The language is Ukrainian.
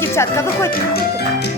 дівчатка, виходьте, виходьте.